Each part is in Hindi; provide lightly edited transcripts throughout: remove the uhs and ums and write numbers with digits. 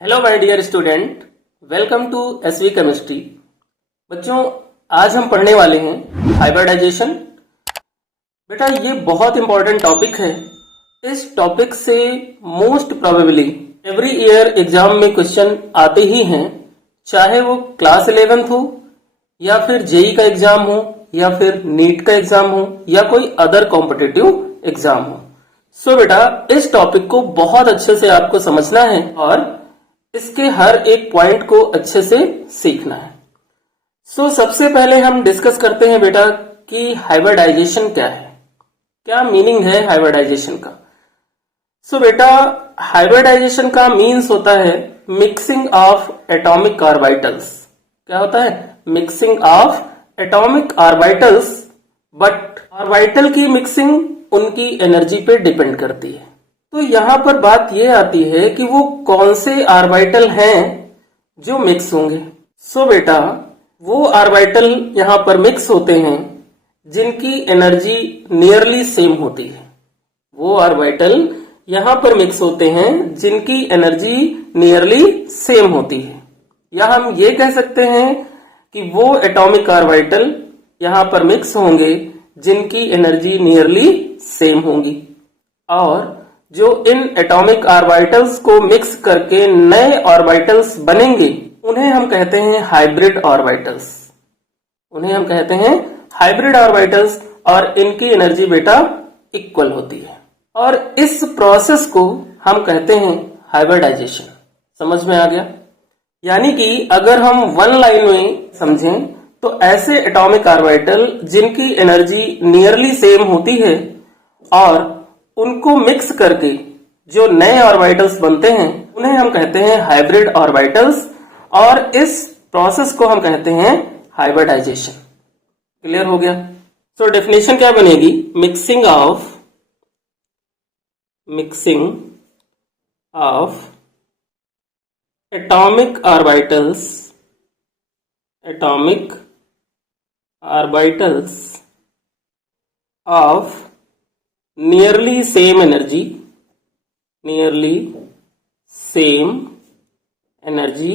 Hello my dear student, welcome to SV chemistry. बच्चों, आज हम पढ़ने वाले हैं हाइब्रिडाइजेशन। बेटा, ये बहुत इंपॉर्टेंट टॉपिक है। इस टॉपिक से most probably every year exam में क्वेश्चन आते ही हैं, चाहे वो क्लास 11th हो या फिर जेई का एग्जाम हो या फिर नीट का एग्जाम हो या कोई अदर कॉम्पिटिटिव एग्जाम हो। सो बेटा, इस टॉपिक को बहुत अच्छे से आपको समझना है और इसके हर एक पॉइंट को अच्छे से सीखना है। सो सबसे पहले हम डिस्कस करते हैं बेटा कि हाइब्रिडाइजेशन क्या है, क्या मीनिंग है हाइब्रिडाइजेशन का। सो बेटा, हाइब्रिडाइजेशन का मीन्स होता है मिक्सिंग ऑफ एटॉमिक ऑर्बिटल्स। क्या होता है? Mixing of atomic orbitals. But orbital की मिक्सिंग उनकी एनर्जी पे डिपेंड करती है। तो यहां पर बात यह आती है कि वो कौन से ऑर्बिटल हैं जो मिक्स होंगे। सो बेटा, वो ऑर्बिटल यहां पर मिक्स होते हैं जिनकी एनर्जी नियरली सेम होती है। वो ऑर्बिटल यहां पर मिक्स होते हैं जिनकी एनर्जी नियरली सेम होती है, या हम ये कह सकते हैं कि वो एटॉमिक ऑर्बिटल यहां पर मिक्स होंगे जिनकी एनर्जी नियरली सेम होंगी। और जो इन एटॉमिक ऑर्बिटल्स को मिक्स करके नए ऑर्बिटल्स बनेंगे उन्हें हम कहते हैं हाइब्रिड ऑर्बिटल्स। उन्हें हम कहते हैं हाइब्रिड ऑर्बिटल्स, और इनकी एनर्जी बेटा इक्वल होती है। और इस प्रोसेस को हम कहते हैं हाइब्रिडाइजेशन। समझ में आ गया? यानी कि अगर हम वन लाइन में समझें तो ऐसे एटॉमिक ऑर्बिटल जिनकी एनर्जी नियरली सेम होती है और उनको मिक्स करके जो नए ऑर्बिटल्स बनते हैं उन्हें हम कहते हैं हाइब्रिड ऑर्बिटल्स, और इस प्रोसेस को हम कहते हैं हाइब्रिडाइजेशन। क्लियर हो गया? सो डेफिनेशन क्या बनेगी? Mixing of atomic orbitals of nearly same energy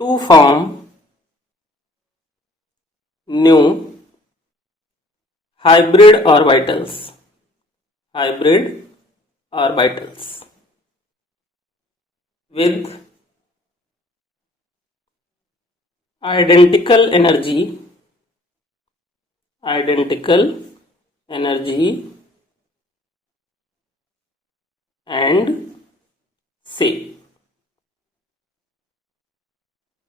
to form new hybrid orbitals with identical energy and same।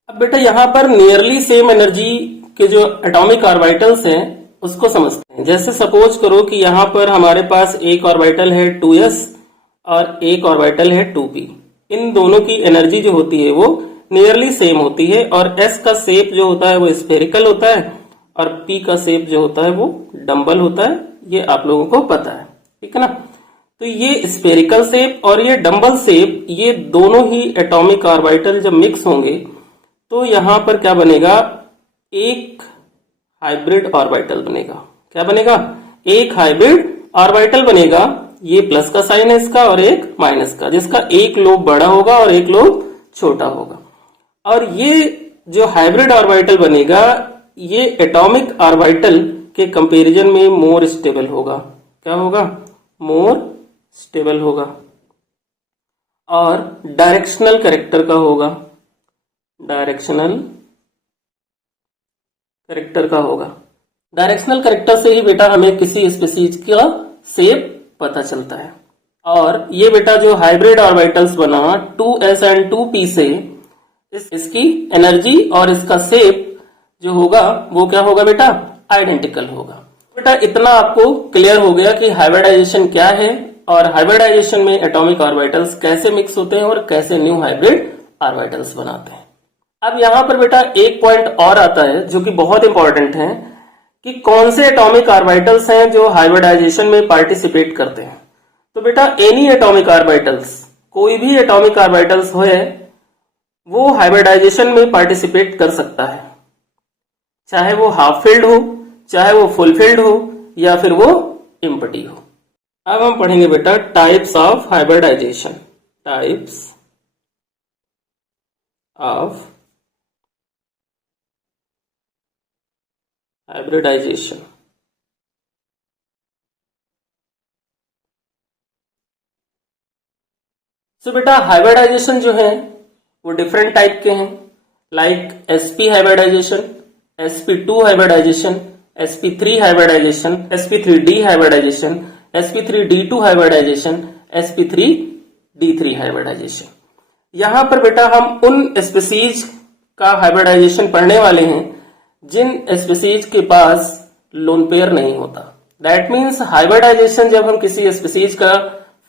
अब बेटा यहां पर नियरली सेम एनर्जी के जो एटॉमिक ऑर्बिटल्स हैं उसको समझते हैं। जैसे सपोज करो कि यहां पर हमारे पास एक ऑर्बिटल है 2s और एक ऑर्बिटल है 2p। इन दोनों की एनर्जी जो होती है वो नियरली सेम होती है, और s का शेप जो होता है वो स्फेरिकल होता है और p का शेप जो होता है वो डम्बल होता है। ये आप लोगों को पता है, ठीक है ना? तो ये स्फेरिकल शेप और ये डम्बल शेप, ये दोनों ही एटॉमिक ऑर्बिटल जब मिक्स होंगे तो यहां पर क्या बनेगा? एक हाइब्रिड ऑर्बिटल बनेगा। क्या बनेगा? एक हाइब्रिड ऑर्बिटल बनेगा। ये प्लस का साइन है इसका और एक माइनस का, जिसका एक लोब बड़ा होगा और एक लोब छोटा होगा। और ये जो हाइब्रिड ऑर्बिटल बनेगा ये एटॉमिक ऑर्बिटल के कंपैरिजन में मोर स्टेबल होगा। क्या होगा? मोर स्टेबल होगा, और डायरेक्शनल कैरेक्टर का होगा। डायरेक्शनल कैरेक्टर से ही बेटा हमें किसी स्पीशीज का शेप पता चलता है। और ये बेटा जो हाइब्रिड ऑर्बिटल्स बना 2s एंड 2p से, इसकी एनर्जी और इसका शेप जो होगा वो क्या होगा बेटा? आइडेंटिकल होगा। बेटा इतना आपको क्लियर हो गया कि हाइब्रिडाइजेशन क्या है और हाइब्रिडाइजेशन में एटॉमिक ऑर्बिटल्स कैसे मिक्स होते हैं और कैसे न्यू हाइब्रिड ऑर्बिटल्स बनाते हैं। अब यहां पर बेटा एक पॉइंट और आता है जो कि बहुत इंपॉर्टेंट है कि कौन से एटॉमिक ऑर्बिटल्स हैं जो हाइब्रिडाइजेशन में पार्टिसिपेट करते हैं। तो बेटा एनी एटॉमिक ऑर्बिटल्स, कोई भी एटॉमिक ऑर्बिटल्स हो वो हाइब्रिडाइजेशन में पार्टिसिपेट कर सकता है, चाहे वो हाफ फिल्ड हो, चाहे वो फुल फिल्ड हो, या फिर वो एम्प्टी हो। अब हम पढ़ेंगे बेटा types of hybridization. Types of hybridization. तो बेटा हाइब्रिडाइजेशन जो है वो डिफरेंट टाइप के हैं, like sp hybridization, sp2 hybridization, sp3 hybridization, sp3d hybridization, sp3d2 hybridization, sp3d3 hybridization. यहां पर बेटा हम उन स्पीसीज का हाइब्रिडाइजेशन पढ़ने वाले हैं जिन स्पीसीज के पास लोन पेयर नहीं होता। दैट मीन्स हाइब्रिडाइजेशन जब हम किसी स्पीसीज का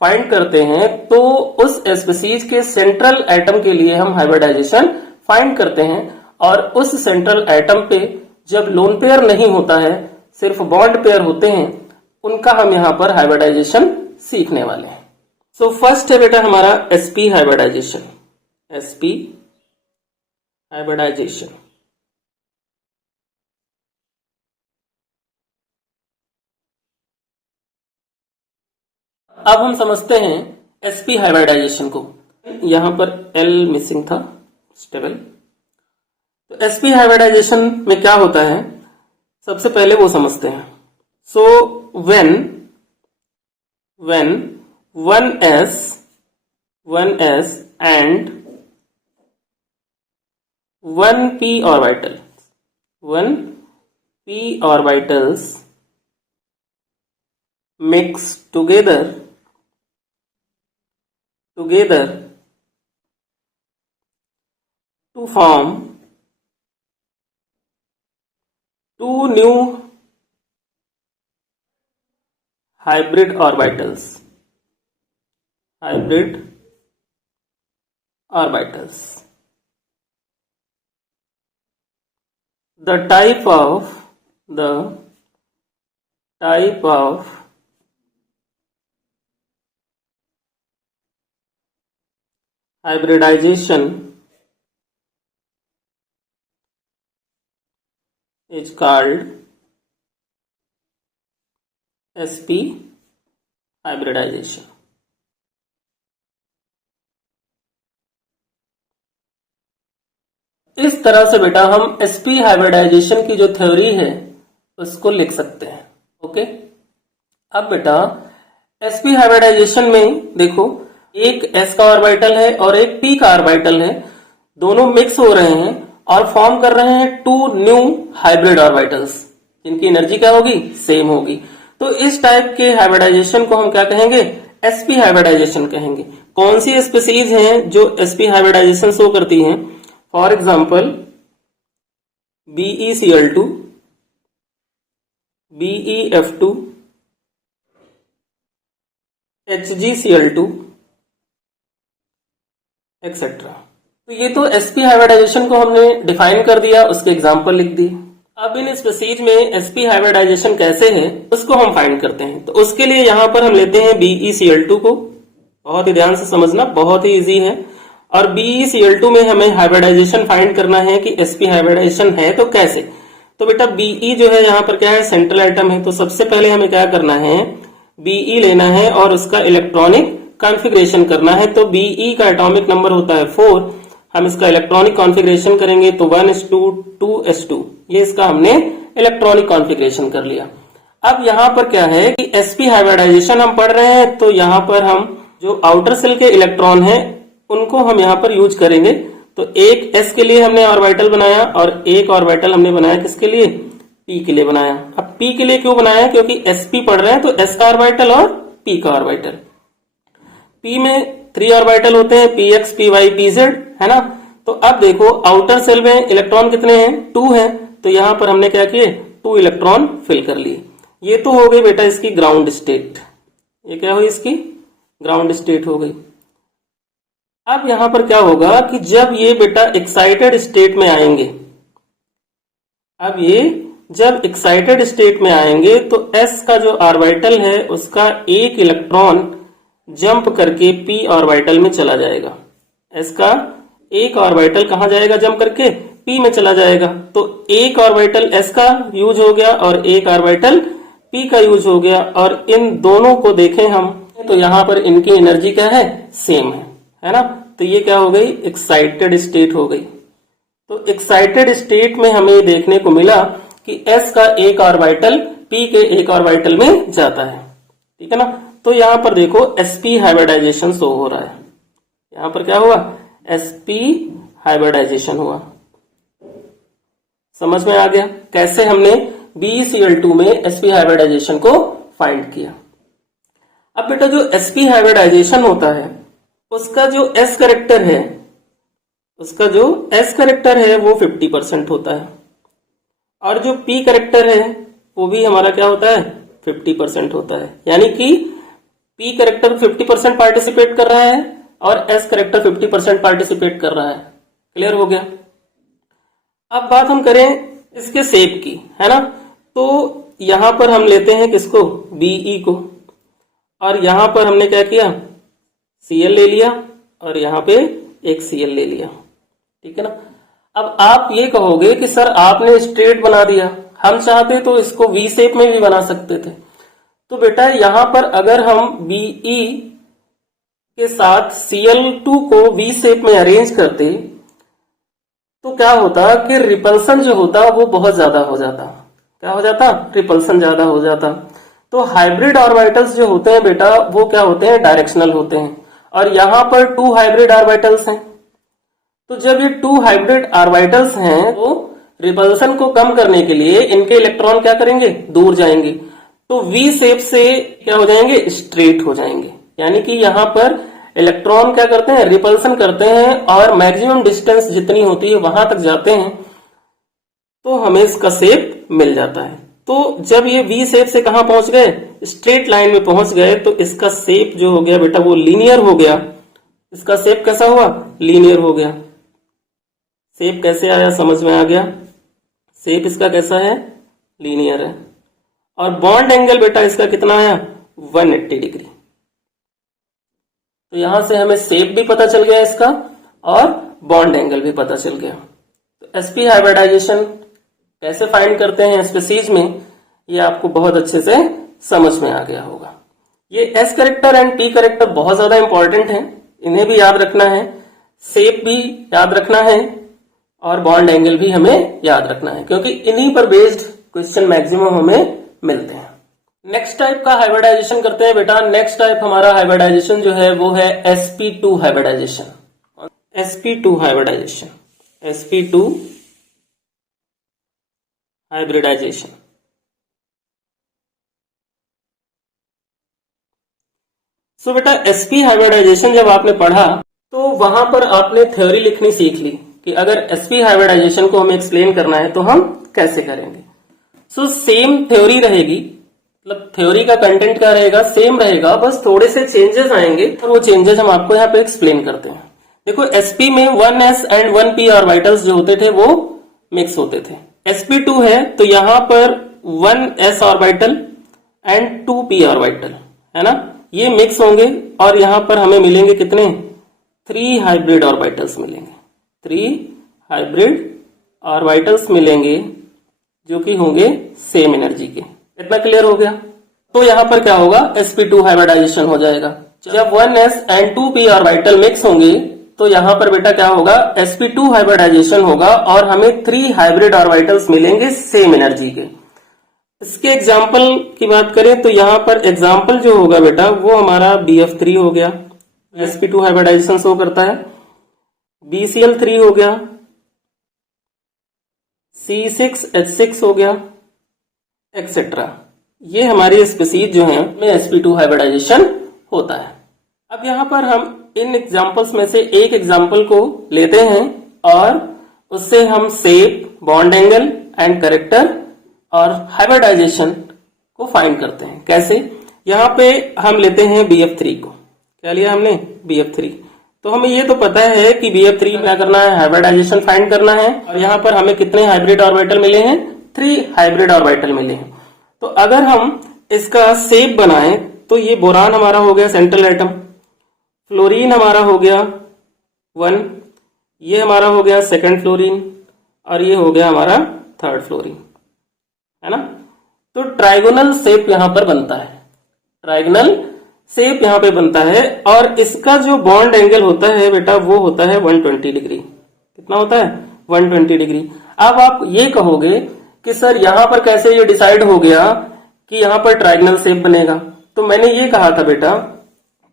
फाइंड करते हैं तो उस स्पीसीज के सेंट्रल एटम के लिए हम हाइब्रिडाइजेशन फाइंड करते हैं, और उस सेंट्रल एटम पे जब लोन पेयर नहीं होता है, सिर्फ बॉन्ड पेयर होते हैं, उनका हम यहां पर हाइब्रिडाइजेशन सीखने वाले हैं। सो फर्स्ट है बेटा हमारा sp हाइब्रिडाइजेशन। sp हाइब्रिडाइजेशन अब हम समझते हैं sp हाइब्रिडाइजेशन को। यहां पर l मिसिंग था, स्टेबल। तो sp हाइब्रिडाइजेशन में क्या होता है सबसे पहले वो समझते हैं। So when 1s and 1p orbitals mix together to form two new hybrid orbitals. The type of hybridization is called sp hybridization. इस तरह से बेटा हम sp हाइब्रिडाइजेशन की जो थ्योरी है उसको लिख सकते हैं। ओके, अब बेटा sp हाइब्रिडाइजेशन में देखो एक s का ऑर्बिटल है और एक p का ऑर्बिटल है, दोनों मिक्स हो रहे हैं और फॉर्म कर रहे हैं टू न्यू हाइब्रिड ऑर्बिटल्स, जिनकी एनर्जी क्या होगी, सेम होगी। तो इस टाइप के हाइब्रिडाइजेशन को हम क्या कहेंगे, sp हाइब्रिडाइजेशन कहेंगे। कौन सी स्पीसीज हैं जो sp हाइब्रिडाइजेशन शो करती हैं? For example BeCl2, BeF2, HgCl2 etcetera. तो ये तो sp हाइब्रिडाइजेशन को हमने डिफाइन कर दिया, उसके एग्जाम्पल लिख दिए। अब इन स्पीसीज में sp हाइब्रिडाइजेशन कैसे है उसको हम फाइंड करते हैं। तो उसके लिए यहां पर हम लेते हैं BeCl2 को, बहुत ही ध्यान से समझना, बहुत ही इजी है। और BeCl2 में हमें हाइब्रिडाइजेशन फाइंड करना है कि sp हाइब्रिडाइजेशन है तो कैसे। तो बेटा Be जो है यहाँ पर क्या है, सेंट्रल एटम है। तो सबसे पहले हमें क्या करना है, Be लेना है और उसका इलेक्ट्रॉनिक कॉन्फ़िगरेशन करना है। तो Be का एटॉमिक नंबर होता है 4, हम इसका इलेक्ट्रॉनिक कॉन्फ़िगरेशन करेंगे तो 1s2 2s2, ये इसका हमने इलेक्ट्रॉनिक कॉन्फ़िगरेशन कर लिया। अब यहाँ पर क्या है कि sp हाइब्रिडाइजेशन हम पढ़ रहे हैं, तो यहाँ पर हम जो आउटर सेल के इलेक्ट्रॉन है उनको हम यहाँ पर यूज करेंगे। तो एक s के लिए हमने ऑर्बिटल बनाया और एक ऑर्बिटल हमने बनाया किसके लिए, p के लिए बनाया। अब p के लिए क्यों बनाया, क्योंकि sp पढ़ रहे हैं तो s का ऑर्बिटल और p का ऑर्बिटल। p में 3 ऑर्बिटल होते हैं, px py pz, है ना। तो अब देखो आउटर सेल में इलेक्ट्रॉन कितने हैं, 2 हैं। तो यहां पर हमने क्या किए, 2 इलेक्ट्रॉन फिल कर लिए। ये तो हो गई बेटा इसकी ग्राउंड स्टेट, ये क्या हुई, इसकी ग्राउंड स्टेट हो गई। अब यहां पर क्या होगा कि जब ये बेटा एक्साइटेड स्टेट में आएंगे, अब ये जब एक्साइटेड स्टेट में आएंगे तो s का जो ऑर्बिटल है उसका एक इलेक्ट्रॉन जंप करके p ऑर्बिटल में चला जाएगा। s का एक ऑर्बिटल कहां जाएगा, जंप करके p में चला जाएगा। तो एक ऑर्बिटल s का यूज हो गया और एक ऑर्बिटल P का यूज हो गया, और इन दोनों को देखें हम तो यहां पर इनकी एनर्जी क्या है, सेम है ना। तो ये क्या हो गई, एक्साइटेड स्टेट हो गई। तो एक्साइटेड स्टेट में हमें देखने को मिला कि S का एक ऑर्बिटल P के एक ऑर्बिटल में जाता है, ठीक है ना। तो यहां पर देखो sp हाइब्रिडाइजेशन शो हो रहा है, यहां पर क्या हुआ, sp हाइब्रिडाइजेशन हुआ। समझ में आ गया कैसे हमने BeCl2 में sp हाइब्रिडाइजेशन को फाइंड किया। अब बेटा जो sp हाइब्रिडाइजेशन होता है उसका जो s करेक्टर है, उसका जो s करेक्टर है वो 50% होता है, और जो p करेक्टर है वो भी हमारा क्या होता है, 50% होता है। यानी कि p करेक्टर 50% पार्टिसिपेट कर रहा है और s करेक्टर 50% पार्टिसिपेट कर रहा है। क्लियर हो गया। अब बात हम करें इसके शेप की, है ना। तो यहां पर हम लेते हैं किसको, Be को, और यहां पर हमने क्या किया, Cl ले लिया और यहां पे एक Cl ले लिया, ठीक है ना। अब आप ये कहोगे कि सर आपने स्ट्रेट बना दिया, हम चाहते तो इसको वी शेप में भी बना सकते थे। तो बेटा यहां पर अगर हम Be के साथ Cl2 को वी शेप में अरेंज करते तो क्या होता कि रिपल्सन जो होता वो बहुत ज्यादा हो जाता। क्या हो जाता, रिपल्सन ज्यादा हो जाता। तो हाइब्रिड ऑर्बिटल्स जो होते हैं बेटा वो क्या होते हैं, डायरेक्शनल होते हैं, और यहां पर 2 हाइब्रिड ऑर्बिटल्स हैं। तो जब ये 2 हाइब्रिड ऑर्बिटल्स हैं तो रिपल्सन को कम करने के लिए इनके इलेक्ट्रॉन क्या करेंगे, दूर जाएंगे, तो वी शेप से क्या हो जाएंगे, स्ट्रेट हो जाएंगे। यानी कि यहां पर इलेक्ट्रॉन क्या करते हैं, रिपल्सन करते हैं, और मैक्सिमम डिस्टेंस जितनी होती है वहां तक जाते हैं, तो हमें इसका शेप मिल जाता है। तो जब ये वी शेप से कहां पहुंच गए, स्ट्रेट लाइन में पहुंच गए, तो इसका शेप जो हो गया बेटा वो लीनियर हो गया। इसका शेप कैसा हुआ, लीनियर हो गया। शेप कैसे आया, समझ में आ गया। शेप इसका कैसा है, लीनियर है। और बॉन्ड एंगल बेटा इसका कितना आया, 180 डिग्री। तो यहां से हमें शेप भी पता चल गया इसका, और बॉन्ड एंगल भी पता चल गया। तो sp हाइब्रिडाइजेशन कैसे फाइंड करते हैं स्पीशीज में, ये आपको बहुत अच्छे से समझ में आ गया होगा। ये s character and p character बहुत ज्यादा इंपॉर्टेंट है, इन्हें भी याद रखना है, शेप भी याद रखना है, और बॉन्ड एंगल भी हमें याद रखना है, क्योंकि इन्हीं पर बेस्ड क्वेश्चन मैक्सिमम हमें मिलते हैं। नेक्स्ट टाइप का हाइब्रिडाइजेशन करते हैं बेटा। नेक्स्ट टाइप हमारा हाइब्रिडाइजेशन जो है वो है sp2 hybridisation. sp2 hybridisation, sp2 hybridisation. सो बेटा sp हाइब्रिडाइजेशन जब आपने पढ़ा तो वहां पर आपने थ्योरी लिखनी सीख ली कि अगर sp हाइब्रिडाइजेशन को हमें एक्सप्लेन करना है तो हम कैसे करेंगे। सो सेम थ्योरी रहेगी, मतलब थ्योरी का कंटेंट क्या रहेगा, सेम रहेगा, बस थोड़े से चेंजेस आएंगे, और वो चेंजेस हम आपको यहाँ पे एक्सप्लेन करते हैं। देखो sp में 1s एंड 1p ऑर्बिटल्स जो होते थे वो मिक्स होते थे। sp2 है तो यहां पर 1s orbital and 2p orbital, है ना, ये मिक्स होंगे, और यहां पर हमें मिलेंगे कितने, 3 हाइब्रिड ऑर्बिटल्स मिलेंगे। 3 हाइब्रिड ऑर्बिटल्स मिलेंगे जो कि होंगे सेम एनर्जी के। इतना क्लियर हो गया। तो यहां पर क्या होगा, sp2 हाइब्रिडाइजेशन हो जाएगा। जब 1s and 2p orbital mix होंगे तो यहां पर बेटा क्या होगा, sp2 हाइब्रिडाइजेशन होगा, और हमें 3 हाइब्रिड ऑर्बिटल्स मिलेंगे सेम एनर्जी के। इसके एग्जाम्पल की बात करें तो यहां पर एग्जाम्पल जो होगा बेटा वो हमारा BF3 हो गया, sp2 हाइब्रिडाइजेशन शो करता है। BCl3 हो गया, C6H6 हो गया, एक्सेट्रा। ये हमारी स्पीसीज जो है में sp2 हाइब्रिडाइजेशन होता है। अब यहां पर हम इन एग्जांपल्स में से एक एग्जांपल को लेते हैं और उससे हम shape, bond angle and character और हाइब्रिडाइजेशन को फाइंड करते हैं। कैसे, यहां पे हम लेते हैं BF3 को। क्या लिया हमने, BF3। तो हमें ये तो पता है कि BF3 में क्या करना है, हाइब्रिडाइजेशन फाइंड करना है, और यहां पर हमें कितने हाइब्रिड ऑर्बिटल मिले हैं, 3 हाइब्रिड ऑर्बिटल मिले हैं। तो अगर हम इसका शेप बनाएं तो ये बोरान हमारा हो गया सेंट्रल एटम, फ्लोरीन हमारा हो गया 1, ये हमारा हो गया सेकंड फ्लोरीन, और ये हो गया हमारा थर्ड फ्लोरीन, है ना। तो ट्राइगोनल शेप यहां पर बनता है, ट्राइगोनल शेप यहां पे बनता है और इसका जो बॉन्ड एंगल होता है बेटा वो होता है 120 डिग्री। कितना होता है? 120 डिग्री। अब आप ये कहोगे कि सर यहां पर कैसे ये डिसाइड हो गया कि यहां पर ट्राइगोनल शेप बनेगा? तो मैंने ये कहा था बेटा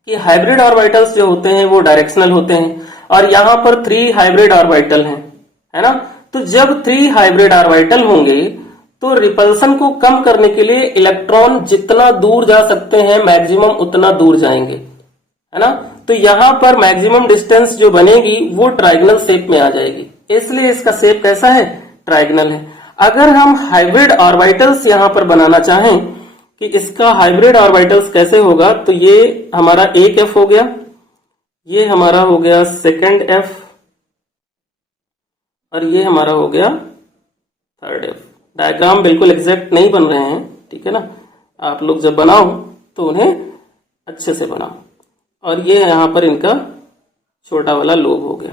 कि हाइब्रिड ऑर्बिटल्स जो होते हैं वो डायरेक्शनल होते हैं और यहां पर 3 हाइब्रिड ऑर्बिटल हैं, है ना? तो जब 3 हाइब्रिड ऑर्बिटल होंगे तो रिपल्सन को कम करने के लिए इलेक्ट्रॉन जितना दूर जा सकते हैं मैक्सिमम उतना दूर जाएंगे, है ना? तो यहां पर मैक्सिमम डिस्टेंस जो बनेगी वो ट्राइगोनल शेप में आ जाएगी, इसलिए इसका शेप कैसा है? ट्राइगोनल है। अगर हम हाइब्रिड ऑर्बिटल्स यहां पर बनाना चाहें कि इसका हाइब्रिड ऑर्बिटल्स कैसे होगा, तो ये हमारा एक एफ हो गया, ये हमारा हो गया सेकंड एफ और ये हमारा हो गया थर्ड एफ। डायग्राम बिल्कुल एग्जैक्ट नहीं बन रहे हैं, ठीक है ना? आप लोग जब बनाओ तो उन्हें अच्छे से बनाओ। और ये यहां पर इनका छोटा वाला लोब हो गया।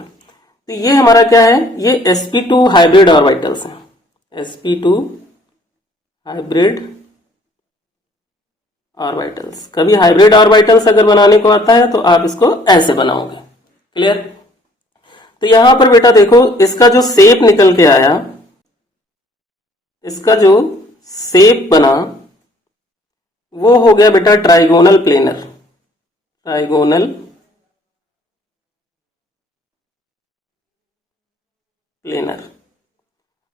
तो ये हमारा क्या है? ये sp2 हाइब्रिड ऑर्बिटल्स हैं, sp2 हाइब्रिड ऑर्बिटल्स। कभी हाइब्रिड ऑर्बिटल्स अगर बनाने को आता है तो आप इसको ऐसे बनाओगे। क्लियर? तो यहां पर बेटा देखो इसका जो शेप निकल के आया, इसका जो शेप बना वो हो गया बेटा ट्राइगोनल प्लेनर, ट्राइगोनल प्लेनर।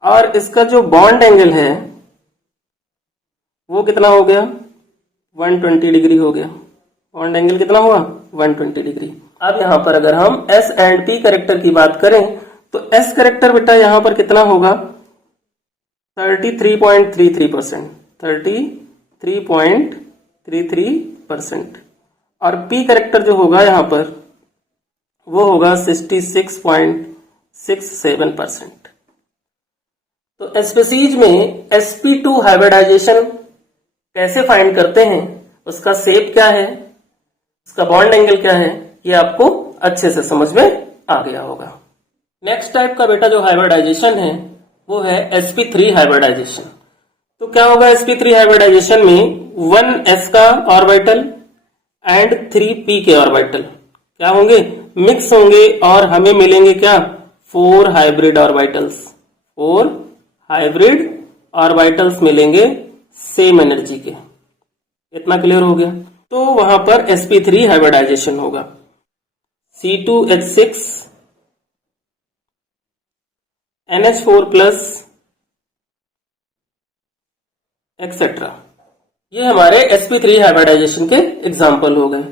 और इसका जो बॉन्ड एंगल है वो कितना हो गया? 120 डिग्री हो गया। बॉन्ड एंगल कितना हुआ? 120 डिग्री। अब यहां पर अगर हम S एंड P कैरेक्टर की बात करें तो S कैरेक्टर बेटा यहां पर कितना होगा? 33.33%, 33.33%। और P कैरेक्टर जो होगा यहां पर वो होगा 66.67%। तो स्पीसीज में sp2 हाइब्रिडाइजेशन कैसे फाइंड करते हैं, उसका शेप क्या है, उसका बॉन्ड एंगल क्या है, ये आपको अच्छे से समझ में आ गया होगा। नेक्स्ट टाइप का बेटा जो हाइब्रिडाइजेशन है वो है sp3 हाइब्रिडाइजेशन। तो क्या होगा sp3 हाइब्रिडाइजेशन में? 1s का ऑर्बिटल एंड 3p के ऑर्बिटल क्या होंगे? मिक्स होंगे और हमें मिलेंगे क्या? 4 हाइब्रिड ऑर्बिटल्स, 4 हाइब्रिड ऑर्बिटल्स मिलेंगे सेम एनर्जी के। इतना क्लियर हो गया? तो वहां पर sp3 हाइब्रिडाइजेशन होगा। C2H6 NH4+ एक्सेट्रा, ये हमारे sp3 हाइब्रिडाइजेशन के एग्जाम्पल हो गए।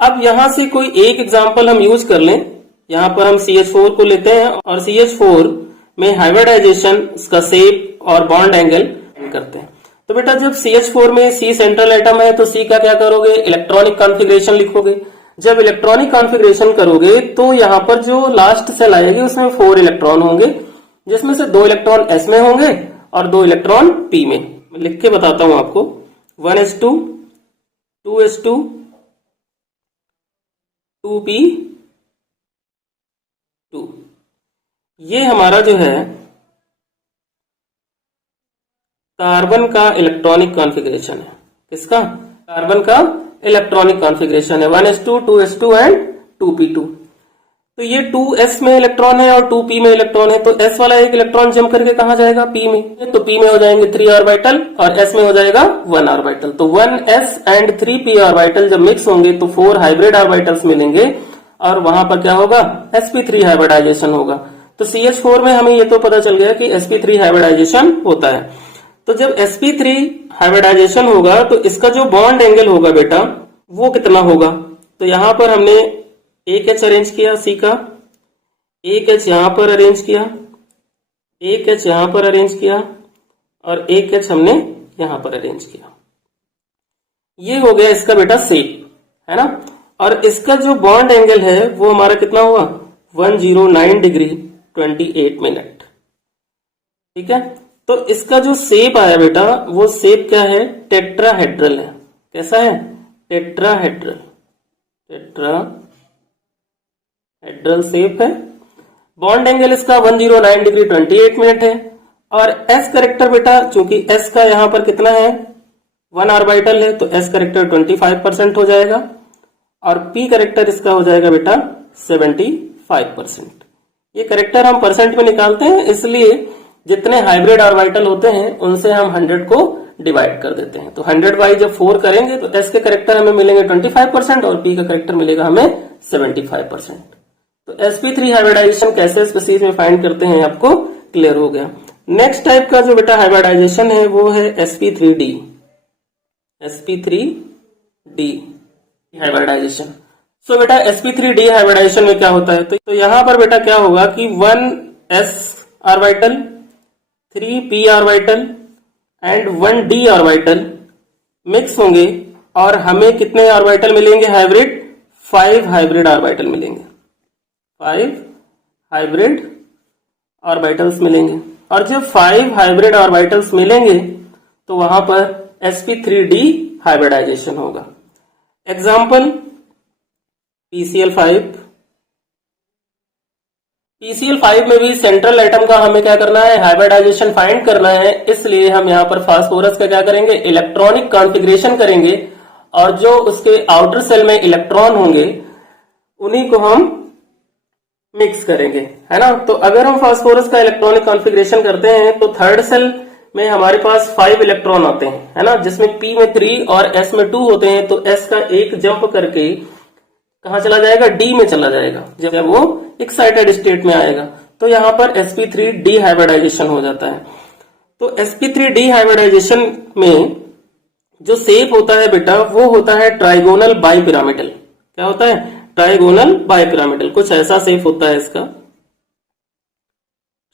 अब यहां से कोई एक एग्जाम्पल हम यूज कर लें। यहां पर हम CH4 को लेते हैं और CH4 में हाइब्रिडाइजेशन का शेप और बॉन्ड एंगल करते हैं। तो बेटा जब CH4 में C सेंट्रल एटम है तो C का क्या करोगे? इलेक्ट्रॉनिक कॉन्फ़िगरेशन लिखोगे। जब इलेक्ट्रॉनिक कॉन्फ़िगरेशन करोगे तो यहां पर जो लास्ट सेल आएगी उसमें 4 इलेक्ट्रॉन होंगे, जिसमें से 2 इलेक्ट्रॉन S में होंगे और 2 इलेक्ट्रॉन P में। मैं लिख के बताता हूं आपको। 1s2, 2s2, 2p2। ये हमारा जो है कार्बन का इलेक्ट्रॉनिक कॉन्फ़िगरेशन है। किसका? कार्बन का इलेक्ट्रॉनिक कॉन्फ़िगरेशन है। 1s2, 2s2 and 2p2। तो ये 2s में इलेक्ट्रॉन है और 2p में इलेक्ट्रॉन है, तो s वाला एक इलेक्ट्रॉन जम करके कहां जाएगा? p में। तो p में हो जाएंगे 3 ऑर्बिटल और s में हो जाएगा 1 ऑर्बिटल। तो 1s एंड 3p ऑर्बिटल जब मिक्स होंगे तो 4 हाइब्रिड ऑर्बिटल्स मिलेंगे और वहां पर क्या होगा? sp3 हाइब्रिडाइजेशन होगा। तो CH4 में हमें ये तो पता चल गया कि sp3 हाइब्रिडाइजेशन होता है। तो जब sp3 हाइब्रिडाइजेशन होगा तो इसका जो बॉन्ड एंगल होगा बेटा वो कितना होगा? तो यहां पर हमने एक H अरेंज किया C का, एक H यहां पर अरेंज किया, एक H यहां पर अरेंज किया और एक H हमने यहां पर अरेंज किया। ये हो गया इसका बेटा शेप, है ना? और इसका जो बॉन्ड एंगल है वो हमारा कितना हुआ? 109 डिग्री 28 मिनट। ठीक है? तो इसका जो शेप आया बेटा वो शेप क्या है? टेट्राहेड्रल है। कैसा है? टेट्राहेड्रल, टेट्राहेड्रल शेप है। बॉन्ड एंगल इसका 109 डिग्री 28 मिनट है। और S कैरेक्टर बेटा चूंकि S का यहां पर कितना है? 1 ऑर्बिटल है तो s करेक्टर 25% हो जाएगा और p करेक्टर इसका हो जाएगा बेटा 75%। ये करेक्टर हम परसेंट में निकालते हैं, इसलिए जितने हाइब्रिड ऑर्बिटल होते हैं उनसे हम 100 को डिवाइड कर देते हैं। तो 100 बाई जब 4 करेंगे तो s के करेक्टर हमें मिलेंगे 25% और p का करेक्टर मिलेगा हमें 75%। तो sp3 हाइब्रिडाइजेशन कैसे स्पीशीज में फाइंड करते हैं आपको क्लियर हो गया। नेक्स्ट टाइप का जो बेटा हाइब्रिडाइजेशन है वो है sp3d। sp3d hybridisation. सो बेटा sp3d हाइब्रिडाइजेशन में क्या होता है, तो यहां पर बेटा क्या होगा कि 1s orbital, 3p orbital and 1d orbital mix होंगे और हमें कितने ऑर्बिटल मिलेंगे हाइब्रिड? 5 हाइब्रिड ऑर्बिटल मिलेंगे। 5 हाइब्रिड ऑर्बिटल्स मिलेंगे और जब 5 हाइब्रिड ऑर्बिटल्स मिलेंगे तो वहां पर sp3d हाइब्रिडाइजेशन होगा। Example PCl5। PCl5 में भी सेंट्रल एटम का हमें क्या करना है? हाइब्रिडाइजेशन फाइंड करना है। इसलिए हम यहां पर फास्फोरस का क्या करेंगे? इलेक्ट्रॉनिक कॉन्फ़िगरेशन करेंगे और जो उसके आउटर सेल में इलेक्ट्रॉन होंगे उन्हीं को हम मिक्स करेंगे, है ना। तो अगर हम फास्फोरस का इलेक्ट्रॉनिक कॉन्फ़िगरेशन करते हैं तो थर्ड सेल में हमारे पास 5 इलेक्ट्रॉन आते हैं, है ना, जिसमें p में 3 और s में 2 होते हैं। तो s का एक जंप करके कहां चला जाएगा? d में चला जाएगा जब वो एक्साइटेड स्टेट में आएगा। तो यहां पर sp3d हाइब्रिडाइजेशन हो जाता है। तो sp3d हाइब्रिडाइजेशन में जो शेप होता है बेटा वो होता है ट्राइगोनल बाइपिरामिडल। क्या होता है? Trigonal bipyramidal. कुछ ऐसा शेप होता है इसका,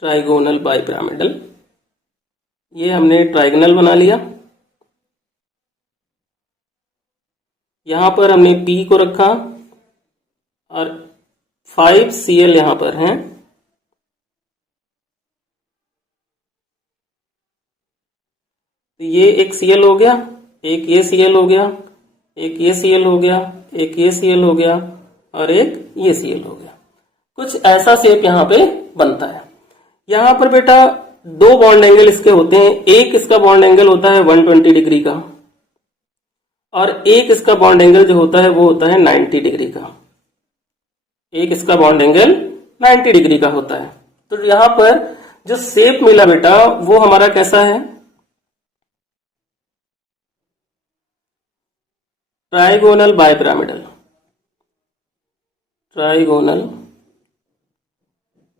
ट्राइगोनल बाइपिरामिडल। ये हमने ट्राइगोनल बना लिया। यहां पर हमने p को रखा और 5Cl यहां पर हैं। तो ये एक Cl हो गया, एक ये Cl हो गया, एक ये Cl हो गया, एक ये Cl हो गया और एक ये Cl हो गया। कुछ ऐसा शेप यहां पे बनता है। यहां पर बेटा 2 बॉन्ड एंगल इसके होते हैं। एक इसका बॉन्ड एंगल होता है 120 डिग्री का और एक इसका बॉन्ड एंगल जो होता है वो होता है 90 डिग्री का। एक इसका बॉन्ड एंगल 90 डिग्री का होता है। तो यहां पर जो शेप मिला बेटा वो हमारा कैसा है? Trigonal bipyramidal. ट्राइगोनल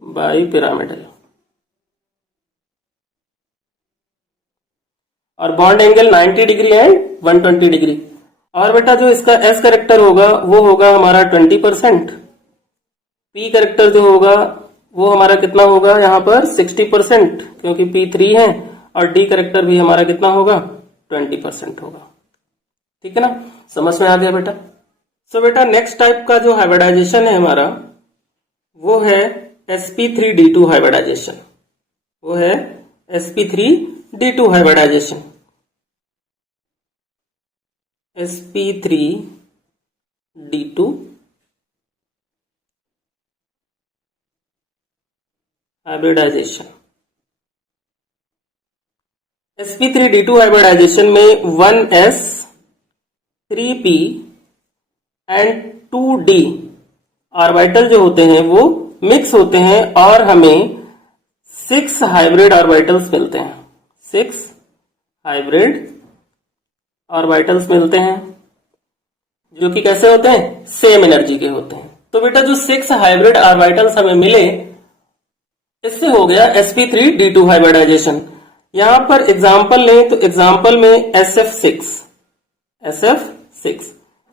बाइपिरामिडल और bond angle 90 degree and 120 degree. और बेटा जो इसका s करेक्टर होगा वो होगा हमारा 20%। p करेक्टर जो होगा वो हमारा कितना होगा? यहाँ पर 60%, क्योंकि p3 है और d करेक्टर भी हमारा कितना होगा? 20% होगा। ठीक है ना, समझ में आ गया बेटा। सो बेटा नेक्स्ट टाइप का जो हाइब्रिडाइजेशन है हमारा वो है sp3d2 हाइब्रिडाइजेशन। वो है sp3d2 hybridisation. sp3d2 hybridisation. sp3d2 hybridisation में 1s, 3p and 2d orbital जो होते हैं वो मिक्स होते हैं और हमें 6 हाइब्रिड ऑर्बिटल्स मिलते हैं। 6 हाइब्रिड ऑर्बिटल्स मिलते हैं जो कि कैसे होते हैं? सेम एनर्जी के होते हैं। तो बेटा जो 6 हाइब्रिड ऑर्बिटल्स हमें मिले इससे हो गया sp3d2 हाइब्रिडाइजेशन। यहां पर एग्जांपल लें तो एग्जांपल में SF6।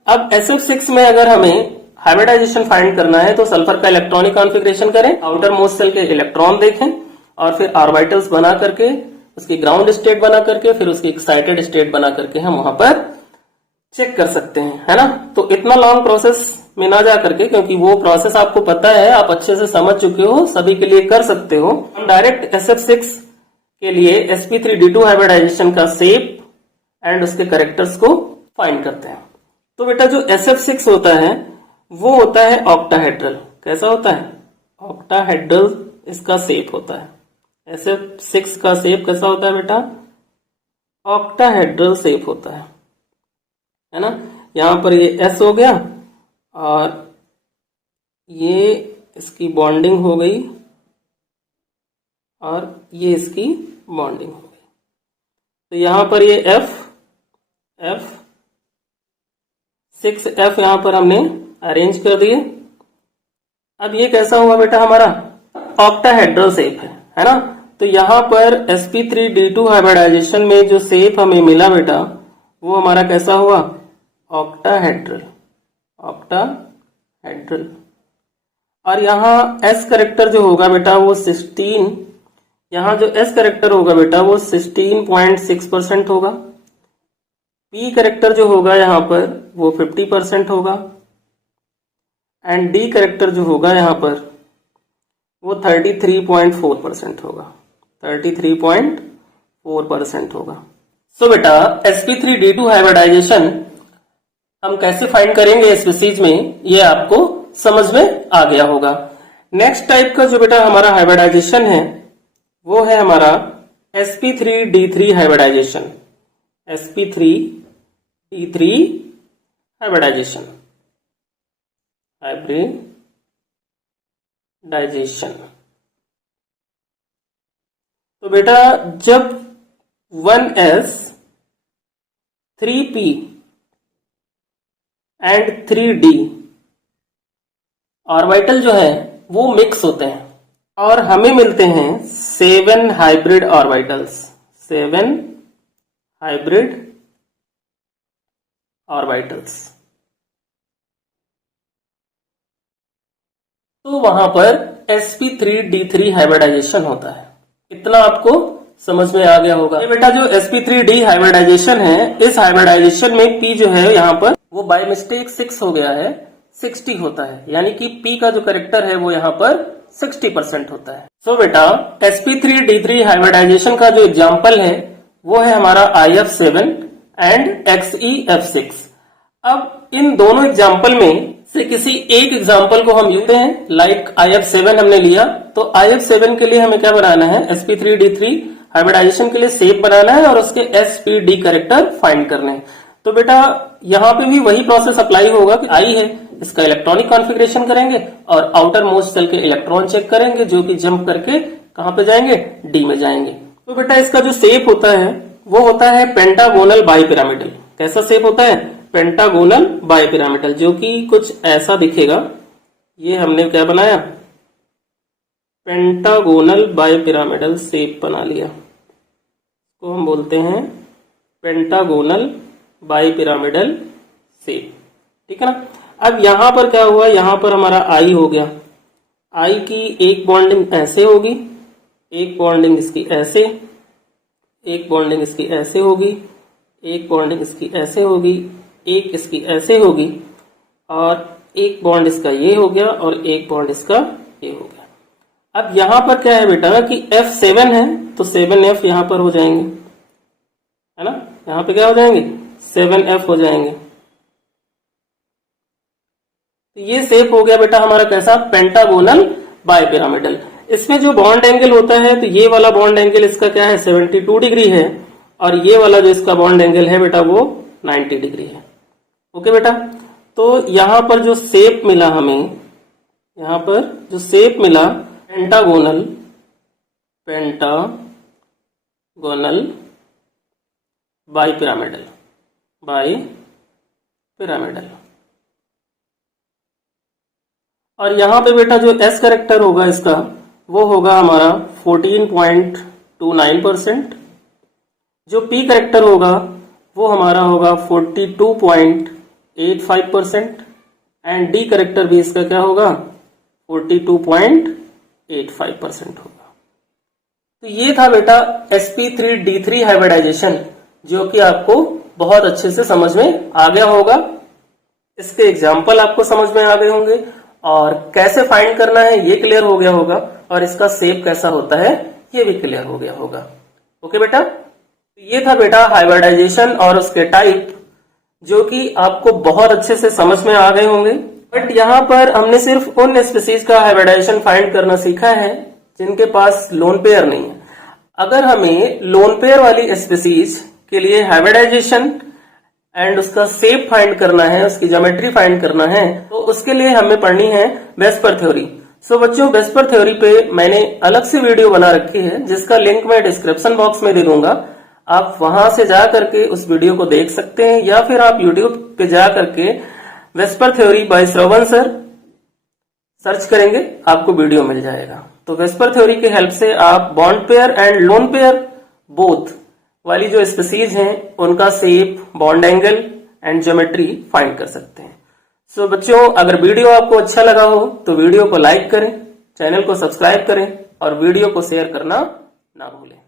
अब SF6 में अगर हमें हाइब्रिडाइजेशन फाइंड करना है तो सल्फर का इलेक्ट्रॉनिक कॉन्फ़िगरेशन करें, आउटर मोस्ट सेल के इलेक्ट्रॉन देखें और फिर ऑर्बिटल्स बना करके उसकी ग्राउंड स्टेट बना करके फिर उसकी एक्साइटेड स्टेट बना करके हम वहां पर चेक कर सकते हैं, है ना। तो इतना लॉन्ग प्रोसेस में ना जा करके, क्योंकि वो प्रोसेस आपको पता है, आप अच्छे से समझ चुके हो, सभी के लिए कर सकते हो। हम डायरेक्ट SF6 के लिए sp3d2 हाइब्रिडाइजेशन का शेप एंड उसके कैरेक्टर्स को फाइंड करते हैं। तो बेटा जो SF6 होता है वो होता है ऑक्टाहेड्रल। कैसा होता है? ऑक्टाहेड्रल इसका शेप होता है। SF6 का शेप कैसा होता है बेटा? ऑक्टाहेड्रल शेप होता है ना। यहां पर ये S हो गया और ये इसकी बॉन्डिंग हो गई और ये इसकी बॉन्डिंग हो गई। तो यहां पर ये F 6F यहां पर हमने अरेंज कर दिए। अब ये कैसा हुआ बेटा, हमारा ऑक्टाहेड्रल शेप है ना। तो यहां पर sp3d2 हाइब्रिडाइजेशन में जो शेप हमें मिला बेटा, वो हमारा कैसा हुआ, ऑक्टाहेड्रल। और यहाँ S करेक्टर जो होगा बेटा वो 16, यहाँ जो S करेक्टर होगा बेटा वो 16.6% होगा। P करेक्टर जो होगा यहाँ पर वो 50% होगा एंड D करेक्टर जो होगा यहाँ पर वो 33.4% होगा। 33.4% होगा। सो बेटा sp3d2 हाइब्रिडाइजेशन हम कैसे फाइंड करेंगे स्पीसीज में, ये आपको समझ में आ गया होगा। नेक्स्ट टाइप का जो बेटा हमारा हाइब्रिडाइजेशन है वो है हमारा sp3d3 हाइब्रिडाइजेशन। sp3d3 हाइब्रिडाइजेशन तो बेटा जब 1s 3p and 3d orbital जो है वो मिक्स होते हैं और हमें मिलते हैं 7 हाइब्रिड ऑर्बिटल्स। 7 hybrid orbitals. तो वहां पर sp3d3 हाइब्रिडाइजेशन होता है। इतना आपको समझ में आ गया होगा। ये बेटा जो sp3d हाइब्रिडाइजेशन है, इस हाइब्रिडाइजेशन में p जो है यहाँ पर वो बाय मिस्टेक 6 हो गया है, 60 होता है, यानी कि p का जो करेक्टर है वो यहाँ पर 60% होता है। सो बेटा sp3d3 हाइब्रिडाइजेशन का जो एग्जाम्पल है वो है हमारा IF7 एंड XEF6। अब इन दोनों एग्जाम्पल में से किसी एक एग्जाम्पल को हम यूज हैं, लाइक IF7 हमने लिया, तो IF7 के लिए हमें क्या बनाना है, sp3d3 हाइब्रिडाइजेशन के लिए शेप बनाना है और उसके sp-d करेक्टर फाइंड करने हैं। तो बेटा यहाँ पे भी वही प्रोसेस अप्लाई होगा कि I है, इसका इलेक्ट्रॉनिक कॉन्फ़िगरेशन करेंगे और आउटर मोस्ट सेल के इलेक्ट्रॉन चेक करेंगे जो कि जंप करके कहां पे जाएंगे, D में जाएंगे। तो बेटा इसका जो शेप होता है वो होता है पेंटागोनल बाइपिरामिडल। कैसा शेप होता है, पेंटागोनल बाइपिरामिडल, जो कि कुछ ऐसा दिखेगा। ये हमने क्या बनाया, पेंटागोनल बाइपिरामिडल शेप बना लिया, तो हम बोलते हैं पेंटागोनल बाइपिरामिडल शेप। ठीक है ना। अब यहां पर क्या हुआ, यहां पर हमारा I हो गया। I की एक बॉन्डिंग ऐसे होगी, एक बॉन्डिंग इसकी ऐसे, एक बॉन्डिंग इसकी ऐसे होगी, एक बॉन्डिंग इसकी ऐसे होगी, एक इसकी ऐसे होगी और एक बॉन्ड इसका ये हो गया और एक बॉन्ड इसका ये हो गया। अब यहां पर क्या है बेटा कि F7 है तो 7F यहां पर हो जाएंगे, है ना। यहां पे क्या हो जाएंगे, 7F हो जाएंगे। तो ये शेप हो गया बेटा हमारा कैसा, पेंटागोनल बाइपिरामिडल। इसमें जो बॉन्ड एंगल होता है तो ये वाला बॉन्ड एंगल इसका क्या है, 72 डिग्री है और ये वाला जो इसका बॉन्ड एंगल है बेटा वो 90 डिग्री है। ओके बेटा। तो यहां पर जो शेप मिला हमें, यहां पर जो शेप मिला पेंटागोनल बाइपिरामिडल और यहां पे बेटा जो S करेक्टर होगा इसका वो होगा हमारा 14.29%। जो P करेक्टर होगा वो हमारा होगा 42.85% एंड D करेक्टर भी इसका क्या होगा, 42.85% होगा। तो ये था बेटा sp3d3 हाइब्रिडाइजेशन, जो कि आपको बहुत अच्छे से समझ में आ गया होगा। इसके एग्जाम्पल आपको समझ में आ गए होंगे और कैसे फाइंड करना है ये क्लियर हो गया होगा और इसका शेप कैसा होता है ये भी क्लियर हो गया होगा। ओके बेटा। ये था बेटा हाइब्रिडाइजेशन और उसके टाइप, जो कि आपको बहुत अच्छे से समझ में आ गए होंगे। बट यहाँ पर हमने सिर्फ उन स्पीसीज का हाइब्रिडाइजेशन फाइंड करना सीखा है जिनके पास लोन पेयर नहीं है। अगर हमें लोन पेयर वाली स्पीसीज के लिए हाइब्रिडाइजेशन एंड उसका शेप फाइंड करना है, उसकी ज्योमेट्री फाइंड करना है, तो उसके लिए हमें पढ़नी है वेस्पर थ्योरी। सो बच्चों, वेस्पर थ्योरी पे मैंने अलग से वीडियो बना रखी है जिसका लिंक मैं डिस्क्रिप्शन बॉक्स में दे दूंगा। आप वहां से जा करके उस वीडियो को देख सकते हैं, या फिर आप यूट्यूब पे जा करके VSEPR theory by Shravan sir search करेंगे, आपको वीडियो मिल जाएगा। तो वेस्पर थ्योरी के हेल्प से आप bond pair and lone pair both वाली जो स्पीसीज हैं उनका shape, bond angle and geometry find कर सकते हैं। सो बच्चों, अगर वीडियो आपको अच्छा लगा हो तो वीडियो को लाइक करें, चैनल को सब्सक्राइब करें और वीडियो को शेयर करना ना भूलें।